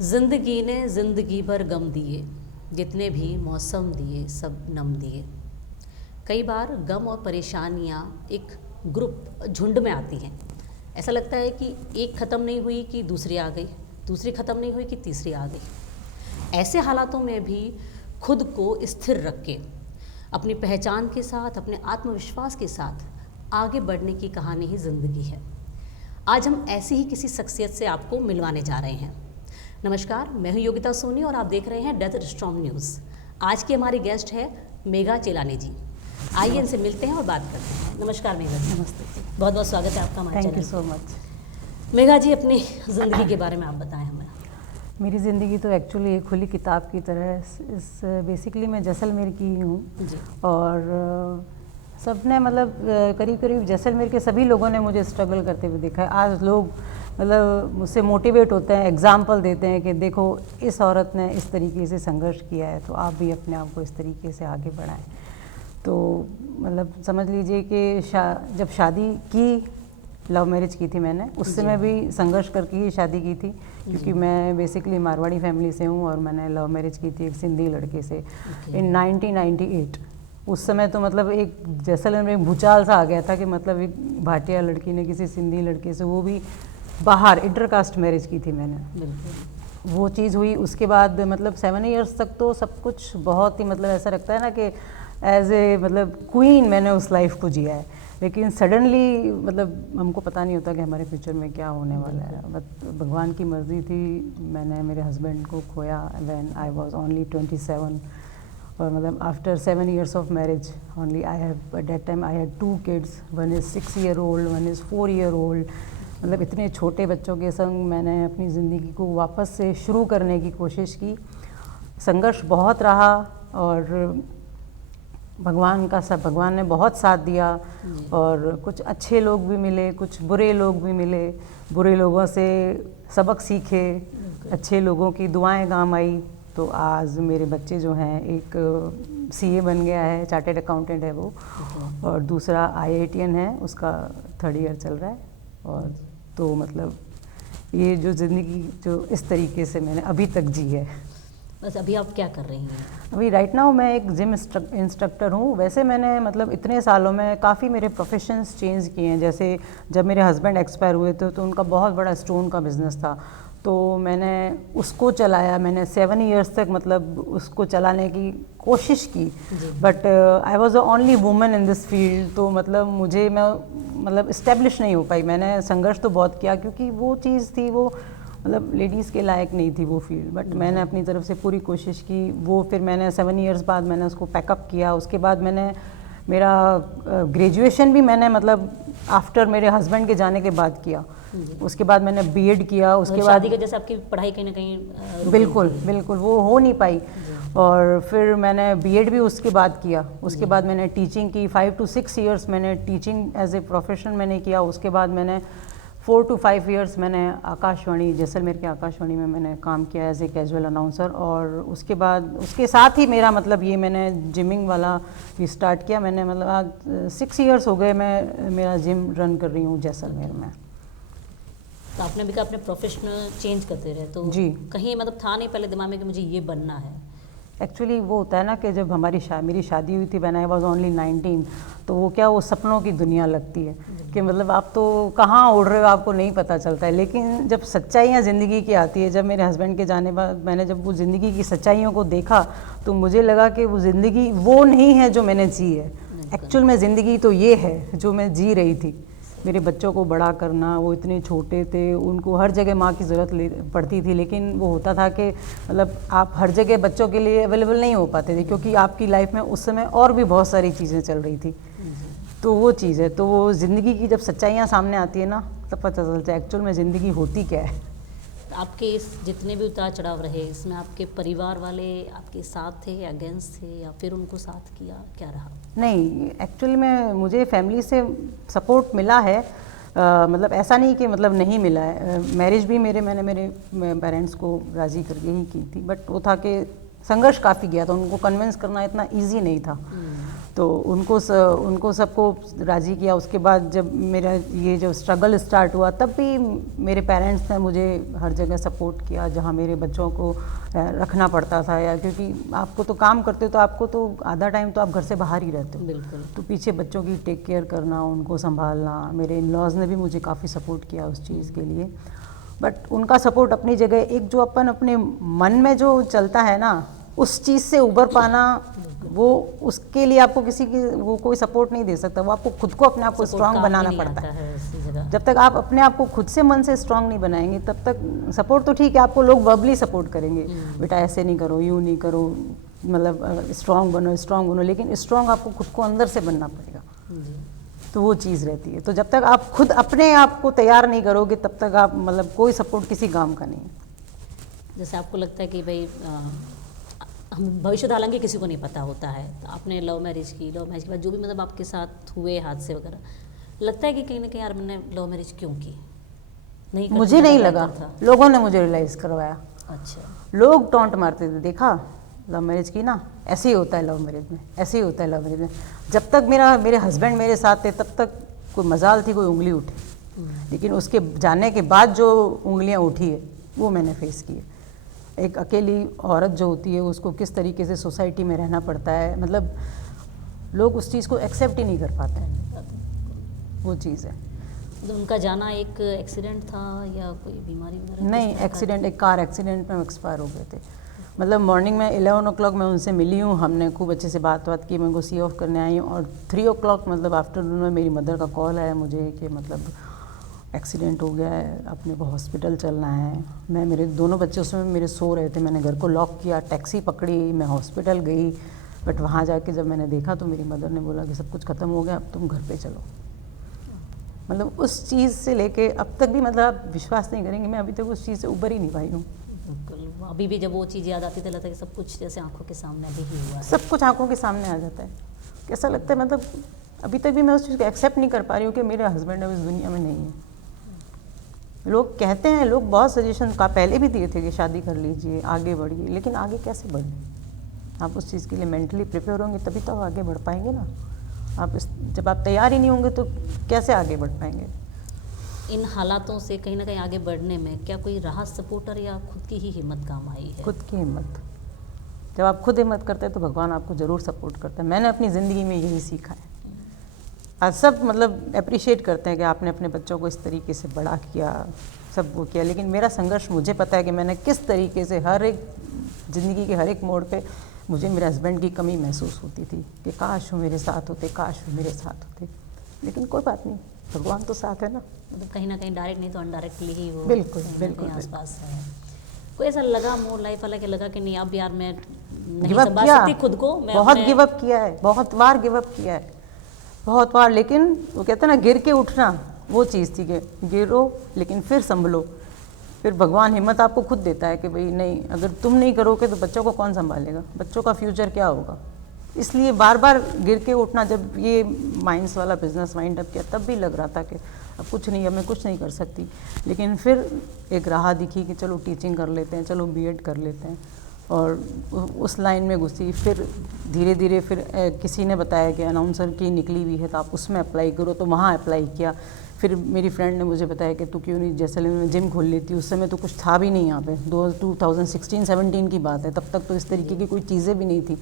जिंदगी ने ज़िंदगी भर गम दिए, जितने भी मौसम दिए सब नम दिए। कई बार गम और परेशानियाँ एक ग्रुप झुंड में आती हैं। ऐसा लगता है कि एक ख़त्म नहीं हुई कि दूसरी आ गई, दूसरी ख़त्म नहीं हुई कि तीसरी आ गई। ऐसे हालातों में भी खुद को स्थिर रख के अपनी पहचान के साथ, अपने आत्मविश्वास के साथ आगे बढ़ने की कहानी ही ज़िंदगी है। आज हम ऐसी ही किसी शख्सियत से आपको मिलवाने जा रहे हैं। नमस्कार, मैं हूं योगिता सोनी और आप देख रहे हैं डेथ स्टॉर्म न्यूज़। आज की हमारी गेस्ट है मेघा चेलानी जी। आइए इनसे मिलते हैं और बात करते हैं। नमस्कार मेघा जी। नमस्ते जी। बहुत बहुत स्वागत है आपका हमारे thank you channel so much. Megha ji, अपनी ज़िंदगी के बारे में आप बताएं हमें। मेरी ज़िंदगी तो एक्चुअली एक खुली किताब की तरह है। इस बेसिकली मैं जैसलमेर की ही हूँ जी। और सबने मतलब करीब करीब जैसलमेर के सभी लोगों ने मुझे स्ट्रगल करते हुए देखा है। आज लोग मतलब मुझसे मोटिवेट होते हैं, एग्जाम्पल देते हैं कि देखो इस औरत ने इस तरीके से संघर्ष किया है, तो आप भी अपने आप को इस तरीके से आगे बढ़ाएं। तो मतलब समझ लीजिए कि जब शादी की, लव मैरिज की थी मैंने, उस समय भी संघर्ष करके ही शादी की थी, क्योंकि मैं बेसिकली मारवाड़ी फैमिली से हूँ और मैंने लव मैरिज की थी एक सिंधी लड़के से इन 1998। उस समय तो मतलब एक जैसलमेर में एक भूचाल सा आ गया था कि मतलब एक भाटिया लड़की ने किसी सिंधी लड़के से, वो भी बाहर इंटरकास्ट मैरिज की थी मैंने। बिल्कुल। वो चीज़ हुई। उसके बाद मतलब 7 इयर्स तक तो सब कुछ बहुत ही मतलब ऐसा लगता है ना कि एज ए मतलब क्वीन मैंने उस लाइफ को जिया है। लेकिन सडनली मतलब हमको पता नहीं होता कि हमारे फ्यूचर में क्या होने वाला है। बट भगवान की मर्जी थी। मैंने मेरे हस्बैंड को खोया व्हेन आई वाज ओनली 27 और मतलब after 7 years of marriage only I have at that time I had 2 kids, one is 6-year-old, one is 4-year-old। मतलब इतने छोटे बच्चों के संग मैंने अपनी ज़िंदगी को वापस से शुरू करने की कोशिश की। संघर्ष बहुत रहा और भगवान ने बहुत साथ दिया और कुछ अच्छे लोग भी मिले, कुछ बुरे लोग भी मिले। बुरे लोगों से सबक सीखे, अच्छे लोगों की दुआएं काम आई। तो आज मेरे बच्चे जो हैं, एक सीए बन गया है, चार्टेड अकाउंटेंट है वो, और दूसरा IITian है, उसका 3rd ईयर चल रहा है। और तो मतलब ये जो ज़िंदगी जो इस तरीके से मैंने अभी तक जी है। बस अभी आप क्या कर रही हैं? अभी राइट नाउ मैं एक जिम इंस्ट्रक्टर हूँ। वैसे मैंने मतलब इतने सालों में काफ़ी मेरे प्रोफेशंस चेंज किए हैं। जैसे जब मेरे हस्बैंड एक्सपायर हुए थे तो उनका बहुत बड़ा स्टोन का बिज़नेस था, तो मैंने उसको चलाया। मैंने 7 इयर्स तक मतलब उसको चलाने की कोशिश की। But I was the only woman in this field. तो मतलब मैं मतलब इस्टेब्लिश नहीं हो पाई। मैंने संघर्ष तो बहुत किया क्योंकि वो चीज़ थी, वो मतलब लेडीज़ के लायक नहीं थी वो फील्ड। बट मैंने अपनी तरफ से पूरी कोशिश की। वो फिर मैंने 7 इयर्स बाद मैंने उसको पैकअप किया। उसके बाद मैंने मेरा ग्रेजुएशन भी मैंने मतलब आफ्टर मेरे हस्बैंड के जाने के बाद किया। उसके बाद मैंने बीएड किया। उसके बाद शादी के जैसे आपकी पढ़ाई कहीं ना कहीं बिल्कुल वो हो नहीं पाई। और फिर मैंने बीएड भी उसके बाद किया। उसके बाद मैंने टीचिंग की 5 to 6 इयर्स मैंने टीचिंग एज ए प्रोफेशन मैंने किया। उसके बाद मैंने 4 to 5 इयर्स मैंने आकाशवाणी, जैसलमेर के आकाशवाणी में मैंने काम किया एज ए कैजुअल अनाउंसर। और उसके बाद उसके साथ ही मेरा मतलब ये मैंने जिमिंग वाला भी स्टार्ट किया। मैंने मतलब आज 6 इयर्स हो गए मैं मेरा जिम रन कर रही हूँ जैसलमेर में। तो आपने भी कहा अपने प्रोफेशनल चेंज करते रहे, तो जी। कहीं मतलब था नहीं पहले दिमाग में कि मुझे ये बनना है? एक्चुअली वो होता है ना कि जब मेरी शादी हुई थी व्हेन आई वाज ओनली 19, तो वो क्या, वो सपनों की दुनिया लगती है कि मतलब आप तो कहाँ उड़ रहे हो आपको नहीं पता चलता है। लेकिन जब सच्चाइयाँ ज़िंदगी की आती है, जब मेरे हस्बैंड के जाने बाद मैंने जब वो ज़िंदगी की सच्चाइयों को देखा, तो मुझे लगा कि वो ज़िंदगी वो नहीं है जो मैंने जी है। एक्चुअल में ज़िंदगी तो ये है जो मैं जी रही थी। मेरे बच्चों को बड़ा करना, वो इतने छोटे थे, उनको हर जगह माँ की ज़रूरत पड़ती थी। लेकिन वो होता था कि मतलब आप हर जगह बच्चों के लिए अवेलेबल नहीं हो पाते थे, क्योंकि आपकी लाइफ में उस समय और भी बहुत सारी चीज़ें चल रही थी। तो वो चीज़ है। तो वो ज़िंदगी की जब सच्चाइयाँ सामने आती है ना, तब पता चलता है एक्चुअल में ज़िंदगी होती क्या है। आपके इस जितने भी उतार चढ़ाव रहे, इसमें आपके परिवार वाले आपके साथ थे या अगेंस्ट थे, या फिर उनको साथ किया, क्या रहा? नहीं, एक्चुअली में मुझे फैमिली से सपोर्ट मिला है। मतलब ऐसा नहीं कि मतलब नहीं मिला है। मैरिज भी मैंने मेरे पेरेंट्स को राज़ी करके ही की थी। बट वो था कि संघर्ष काफ़ी किया था, उनको कन्विंस करना इतना इजी नहीं था। तो उनको सबको राज़ी किया। उसके बाद जब मेरा ये जो स्ट्रगल स्टार्ट हुआ तब भी मेरे पेरेंट्स ने मुझे हर जगह सपोर्ट किया, जहाँ मेरे बच्चों को रखना पड़ता था, या क्योंकि आपको तो काम करते हो तो आपको तो आधा टाइम तो आप घर से बाहर ही रहते हो, बिल्कुल। तो पीछे बच्चों की टेक केयर करना, उनको संभालना। मेरे इन लॉज ने भी मुझे काफ़ी सपोर्ट किया उस चीज़ के लिए, बट उनका सपोर्ट अपनी जगह। एक जो अपन अपने मन में जो चलता है ना, उस चीज़ से उबर पाना, वो उसके लिए आपको किसी की वो कोई सपोर्ट नहीं दे सकता। वो आपको खुद को अपने आप को स्ट्रांग बनाना पड़ता है। जब तक आप अपने आप को खुद से मन से स्ट्रांग नहीं बनाएंगे तब तक सपोर्ट तो ठीक है, आपको लोग वर्बली सपोर्ट करेंगे, बेटा ऐसे नहीं करो, यूँ नहीं करो, मतलब स्ट्रांग बनो, लेकिन स्ट्रांग आपको खुद को अंदर से बनना पड़ेगा। तो वो चीज़ रहती है। तो जब तक आप खुद अपने आप को तैयार नहीं करोगे तब तक आप मतलब कोई सपोर्ट किसी काम का नहीं है। जैसे आपको लगता है कि भाई हम भविष्य हालांकि किसी को नहीं पता होता है, तो आपने लव मैरिज के बाद जो भी मतलब आपके साथ हुए हादसे वगैरह, लगता है कि कहीं ना कहीं यार मैंने लव मैरिज क्यों की? नहीं, मुझे नहीं लगा, लोगों ने मुझे रियलाइज़ करवाया। अच्छा। लोग टॉन्ट मारते थे, देखा लव मैरिज की ना, ऐसे ही होता है लव मैरिज में, ऐसे ही होता है लव मैरिज में। जब तक मेरे हस्बैंड मेरे साथ थे तब तक कोई मजाल थी कोई उंगली उठे, लेकिन उसके जाने के बाद जो उंगलियां उठी है वो मैंने फेस की है। एक अकेली औरत जो होती है उसको किस तरीके से सोसाइटी में रहना पड़ता है, मतलब लोग उस चीज़ को एक्सेप्ट ही नहीं कर पाते हैं, वो चीज़ है। तो उनका जाना एक एक्सीडेंट था या कोई बीमारी वगैरह? नहीं, एक्सीडेंट, एक कार एक्सीडेंट में एक्सपायर हो गए थे। मतलब मॉर्निंग में 11 o'clock मैं उनसे मिली हूँ, हमने खूब अच्छे से बात की, मैं उनको सी ऑफ करने आई हूँ, और 3 o'clock मतलब आफ्टरनून में मेरी मदर का कॉल आया मुझे कि मतलब एक्सीडेंट हो गया है, अपने को हॉस्पिटल चलना है। मैं, मेरे दोनों बच्चे उसमें मेरे सो रहे थे, मैंने घर को लॉक किया, टैक्सी पकड़ी, मैं हॉस्पिटल गई। बट वहाँ जाके जब मैंने देखा तो मेरी मदर ने बोला कि सब कुछ ख़त्म हो गया, अब तुम घर पे चलो। मतलब उस चीज़ से लेके अब तक भी, मतलब आप विश्वास नहीं करेंगे, मैं अभी तक उस चीज़ से उबर ही नहीं पाई हूँ। अभी भी जब वो चीज़ याद आती तो लगता है कि सब कुछ जैसे आंखों के सामने अभी ही हुआ है। सब कुछ आंखों के सामने आ जाता है, कैसा लगता है, मतलब अभी तक भी मैं उस चीज़ को एक्सेप्ट नहीं कर पा रही हूँ कि मेरे हस्बैंड अब इस दुनिया में नहीं है। लोग कहते हैं, लोग बहुत सजेशन का पहले भी दिए थे कि शादी कर लीजिए, आगे बढ़िए, लेकिन आगे कैसे बढ़ें? आप उस चीज़ के लिए मेंटली प्रिपेयर होंगे तभी तो आप आगे बढ़ पाएंगे ना। जब आप तैयार ही नहीं होंगे तो कैसे आगे बढ़ पाएंगे? इन हालातों से कहीं ना कहीं आगे बढ़ने में क्या कोई राहत, सपोर्टर या खुद की ही हिम्मत काम आई है? खुद की हिम्मत। जब आप खुद हिम्मत करते हैं तो भगवान आपको ज़रूर सपोर्ट करता है। मैंने अपनी ज़िंदगी में यही सीखा है। आज सब मतलब अप्रिशिएट करते हैं कि आपने अपने बच्चों को इस तरीके से बड़ा किया, सब वो किया, लेकिन मेरा संघर्ष मुझे पता है कि मैंने किस तरीके से हर एक ज़िंदगी के हर एक मोड़ पे मुझे मेरे हस्बैंड की कमी महसूस होती थी कि काश वो मेरे साथ होते, काश वो मेरे साथ होते, लेकिन कोई बात नहीं, भगवान तो साथ है ना। मतलब कहीं ना कहीं डायरेक्ट नहीं तो अनडायरेक्टली ही वो बिल्कुल आसपास है। कोई ऐसा लगा मोड़ लाइफ वाला कि लगा कि नहीं अब यार मैं नहीं गिव अप संभाल किया, सकती खुद को, मैं बहुत गिव अप किया है, बहुत बार गिव अप किया है, बहुत बार, लेकिन वो कहते हैं ना गिर के उठना, वो चीज़ थी कि गिरो लेकिन फिर संभलो, फिर भगवान हिम्मत आपको खुद देता है कि भाई नहीं, अगर तुम नहीं करोगे तो बच्चों को कौन संभालेगा, बच्चों का फ्यूचर क्या होगा। इसलिए बार बार गिर के उठना। जब ये माइंस वाला बिजनेस वाइंड अप किया तब भी लग रहा था कि अब कुछ नहीं, अब मैं कुछ नहीं कर सकती, लेकिन फिर एक राह दिखी कि चलो टीचिंग कर लेते हैं, चलो बीएड कर लेते हैं, और उस लाइन में घुसी। फिर धीरे धीरे फिर किसी ने बताया कि अनाउंसर की निकली हुई है तो आप उसमें अप्लाई करो, तो वहाँ अप्लाई किया। फिर मेरी फ्रेंड ने मुझे बताया कि तू क्यों नहीं जैसलमेर में जिम खोल लेती, उस समय तो कुछ था भी नहीं यहाँ पे, 2016-17 की बात है, तब तक तो इस तरीके की कोई चीज़ें भी नहीं थी।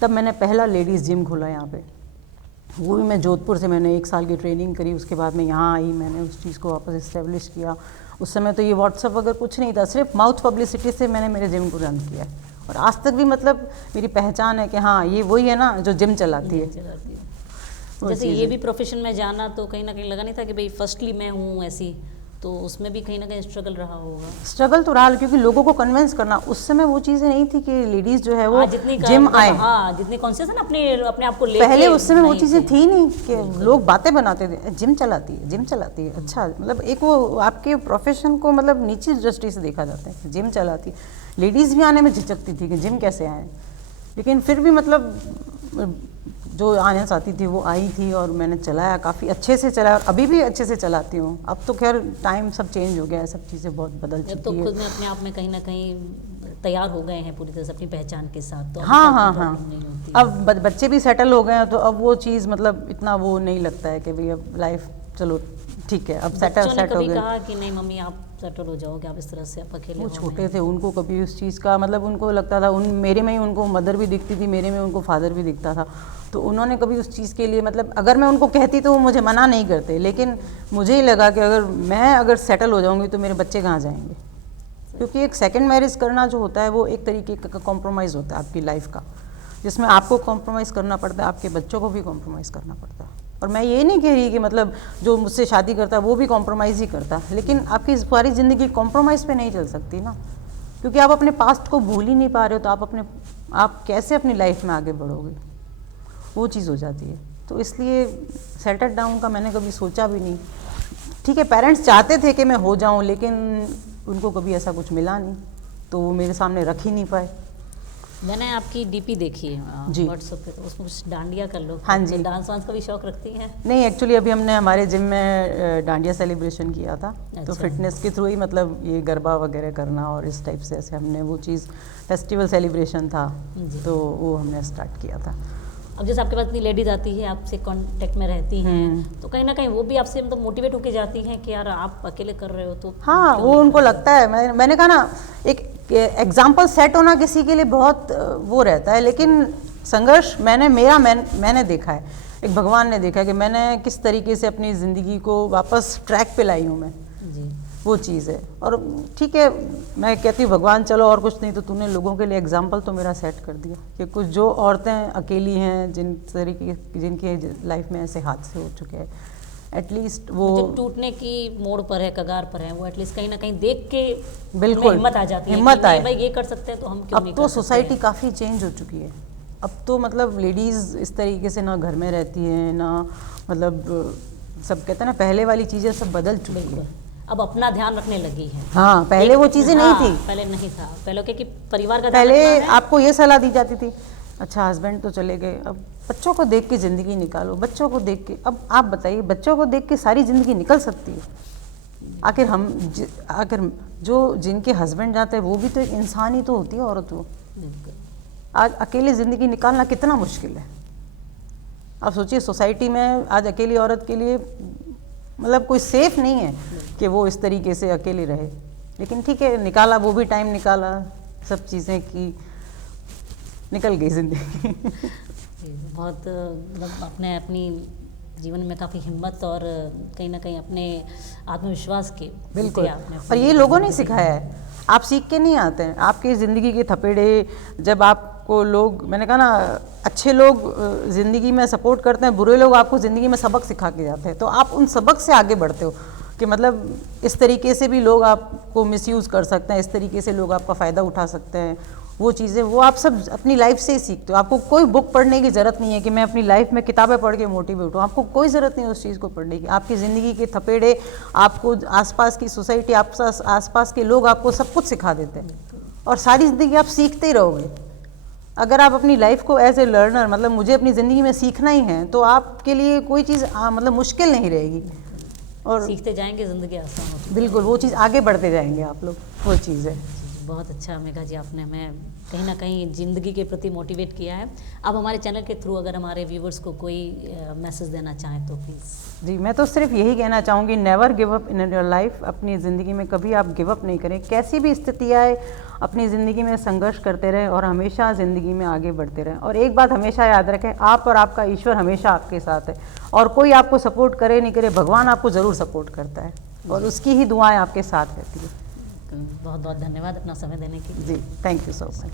तब मैंने पहला लेडीज़ जिम खोला यहाँ पे, वो भी मैं जोधपुर से, मैंने 1 साल की ट्रेनिंग करी, उसके बाद मैं यहाँ आई, मैंने उस चीज़ को वापस इस्टेब्लिश किया। उस समय तो ये व्हाट्सअप वगैरह कुछ नहीं था, सिर्फ माउथ पब्लिसिटी से मैंने मेरे जिम को रन किया है, और आज तक भी मतलब मेरी पहचान है कि हाँ ये वही है ना जो जिम चलाती है। जैसे ये भी प्रोफेशन में जाना तो कहीं ना कहीं लगा नहीं था कि भाई फर्स्टली मैं हूँ ऐसी, तो उसमें भी कहीं ना कहीं स्ट्रगल रहा होगा। स्ट्रगल तो रहा, क्योंकि लोगों को कन्विंस करना, उस समय वो चीज़ें नहीं थी कि लेडीज़ जो है वो जिम आए। हाँ, जितनी कॉन्शियस है ना अपने आप को लेके, पहले उस समय वो चीज़ें थी नहीं कि लोग बातें बनाते थे, जिम चलाती है, जिम चलाती है, अच्छा, मतलब एक वो आपके प्रोफेशन को मतलब नीची दृष्टि से देखा जाता है, जिम चलाती। लेडीज़ भी आने में झिझकती थी कि जिम कैसे आए, लेकिन फिर भी मतलब जो आने चाहती थी वो आई थी, और मैंने चलाया, काफ़ी अच्छे से चलाया, और अभी भी अच्छे से चलाती हूँ। अब तो खैर टाइम सब चेंज हो गया है, सब चीज़ें बहुत बदल चुकी तो है। खुद में अपने आप में कहीं ना कहीं तैयार हो गए हैं पूरी तरह से अपनी पहचान के साथ, तो हाँ अभी हाँ कोई हाँ, प्रॉब्लम नहीं होती है। अब बच्चे भी सेटल हो गए हैं, तो अब वो चीज़ मतलब इतना वो नहीं लगता है कि भाई अब लाइफ चलो ठीक है, अब बच्चों ने सेट हो कभी गए। कहा कि नहीं मम्मी आप सेटल हो जाओगे, आप इस तरह से आप अकेले वो हो छोटे नहीं? थे, उनको कभी उस चीज़ का मतलब उनको लगता था, उन मेरे में ही उनको मदर भी दिखती थी, मेरे में उनको फादर भी दिखता था, तो उन्होंने कभी उस चीज़ के लिए मतलब अगर मैं उनको कहती तो वो मुझे मना नहीं करते, लेकिन मुझे ही लगा कि अगर सेटल हो जाऊंगी तो मेरे बच्चे कहाँ जाएंगे, क्योंकि एक सेकंड मैरिज करना जो होता है वो एक तरीके का कॉम्प्रोमाइज़ होता है आपकी लाइफ का, जिसमें आपको कॉम्प्रोमाइज़ करना पड़ता है, आपके बच्चों को भी कॉम्प्रोमाइज़ करना पड़ता है। और मैं ये नहीं कह रही कि मतलब जो मुझसे शादी करता है वो भी कॉम्प्रोमाइज़ ही करता है, लेकिन आपकी सारी ज़िंदगी कॉम्प्रोमाइज़ पे नहीं चल सकती ना, क्योंकि आप अपने पास्ट को भूल ही नहीं पा रहे हो, तो आप कैसे अपनी लाइफ में आगे बढ़ोगे, वो चीज़ हो जाती है। तो इसलिए सेटल डाउन का मैंने कभी सोचा भी नहीं। ठीक है, पेरेंट्स चाहते थे कि मैं हो जाऊं, लेकिन उनको कभी ऐसा कुछ मिला नहीं, तो वो मेरे सामने रख ही नहीं पाए। मैंने आपकी डीपी देखी है जी। व्हाट्सएप पे, तो उसमें कुछ डांडिया कर लो। हाँ जी। तो डांस वांस का भी शौक रखती हैं? नहीं, एक्चुअली अभी हमने हमारे जिम में डांडिया सेलिब्रेशन किया था, तो अच्छा। फिटनेस के थ्रू ही मतलब ये गरबा वगैरह करना और इस टाइप से ऐसे हमने वो चीज़, फेस्टिवल सेलिब्रेशन था जी। तो वो हमने स्टार्ट किया था। अब जैसे आपके पास इतनी लेडीज आती है, आपसे कांटेक्ट में रहती हैं, तो कहीं ना कहीं वो भी आपसे मतलब मोटिवेट होके जाती हैं कि यार आप अकेले कर रहे हो तो हाँ, क्यों वो नहीं उनको कर रहे? लगता है, मैंने कहा ना, एक एग्जाम्पल सेट होना किसी के लिए बहुत वो रहता है, लेकिन संघर्ष मैंने देखा है, एक भगवान ने देखा है कि मैंने किस तरीके से अपनी ज़िंदगी को वापस ट्रैक पे लाई हूँ मैं, जी। वो चीज़ है। और ठीक है, मैं कहती हूँ भगवान चलो और कुछ नहीं तो तूने लोगों के लिए एग्जाम्पल तो मेरा सेट कर दिया कि कुछ जो औरतें अकेली हैं, जिनके लाइफ में ऐसे हादसे हो चुके हैं, एटलीस्ट वो जो टूटने की मोड़ पर है, कगार पर है, वो एटलीस्ट कहीं ना कहीं देख के बिल्कुल उनमें हिम्मत आ जाती है हिम्मत कि नहीं आए। भाई ये कर सकते हैं तो हम क्यों अब नहीं तो कर सकते सोसाइटी हैं? काफ़ी चेंज हो चुकी है, अब तो मतलब लेडीज़ इस तरीके से ना घर में रहती हैं ना, मतलब सब कहते हैं ना, पहले वाली चीज़ें सब बदल चुकी बिल्कुल, है। अब अपना ध्यान रखने लगी है। हाँ, पहले वो चीज़ें नहीं थी। पहले नहीं था, पहले क्या कि परिवार का ध्यान पहले रखना है। आपको ये सलाह दी जाती थी, अच्छा हस्बैंड तो चले गए, अब बच्चों को देख के ज़िंदगी निकालो, बच्चों को देख के। अब आप बताइए, बच्चों को देख के सारी ज़िंदगी निकल सकती है? आखिर जो जिनके हस्बैंड जाते हैं वो भी तो एक इंसान ही तो होती है, औरत वो। बिल्कुल। आज अकेले ज़िंदगी निकालना कितना मुश्किल है। आप सोचिए, सोसाइटी में आज अकेली औरत के लिए मतलब कोई सेफ नहीं है कि वो इस तरीके से अकेली रहे, लेकिन ठीक है, निकाला, वो भी टाइम निकाला, सब चीज़ें की, निकल गई ज़िंदगी। बहुत मतलब आपने अपनी जीवन में काफ़ी हिम्मत और कहीं ना कहीं अपने आत्मविश्वास के बिल्कुल, आपने और अपनी ये लोगों ने ज़िंदगी सिखाया है, आप सीख के नहीं आते हैं। आपकी ज़िंदगी के थपेड़े जब आपको लोग, मैंने कहा ना, अच्छे लोग ज़िंदगी में सपोर्ट करते हैं, बुरे लोग आपको ज़िंदगी में सबक सिखा के जाते हैं, तो आप उन सबक से आगे बढ़ते हो कि मतलब इस तरीके से भी लोग आपको मिसयूज़ कर सकते हैं, इस तरीके से लोग आपका फ़ायदा उठा सकते हैं, वो चीज़ें वो आप सब अपनी लाइफ से ही सीखते हो। आपको कोई बुक पढ़ने की ज़रूरत नहीं है कि मैं अपनी लाइफ में किताबें पढ़ के मोटिवेट हूँ, आपको कोई ज़रूरत नहीं है उस चीज़ को पढ़ने की। आपकी ज़िंदगी के थपेड़े, आपको आसपास की सोसाइटी, आसपास के लोग आपको सब कुछ सिखा देते हैं, और सारी ज़िंदगी आप सीखते ही रहोगे। अगर आप अपनी लाइफ को एज ए लर्नर, मतलब मुझे अपनी ज़िंदगी में सीखना ही है, तो आपके लिए कोई चीज़ मतलब मुश्किल नहीं रहेगी, और सीखते जाएंगे, ज़िंदगी आसान होती है। बिल्कुल वो चीज़ आगे बढ़ते जाएंगे आप लोग, वो चीज़ है। बहुत अच्छा मेघा जी, आपने हमें कहीं ना कहीं ज़िंदगी के प्रति मोटिवेट किया है। अब हमारे चैनल के थ्रू अगर हमारे व्यूवर्स को कोई मैसेज देना चाहें तो प्लीज़। जी, मैं तो सिर्फ यही कहना चाहूँगी, never give up in your life. अपनी ज़िंदगी में कभी आप गिव अप नहीं करें, कैसी भी स्थिति आए अपनी ज़िंदगी में संघर्ष करते रहें और हमेशा ज़िंदगी में आगे बढ़ते रहें। और एक बात हमेशा याद रखें, आप और आपका ईश्वर हमेशा आपके साथ है, और कोई आपको सपोर्ट करे नहीं करे, भगवान आपको ज़रूर सपोर्ट करता है, और उसकी ही दुआएं आपके साथ रहती है। बहुत बहुत धन्यवाद अपना समय देने के लिए। जी, थैंक यू सो मच।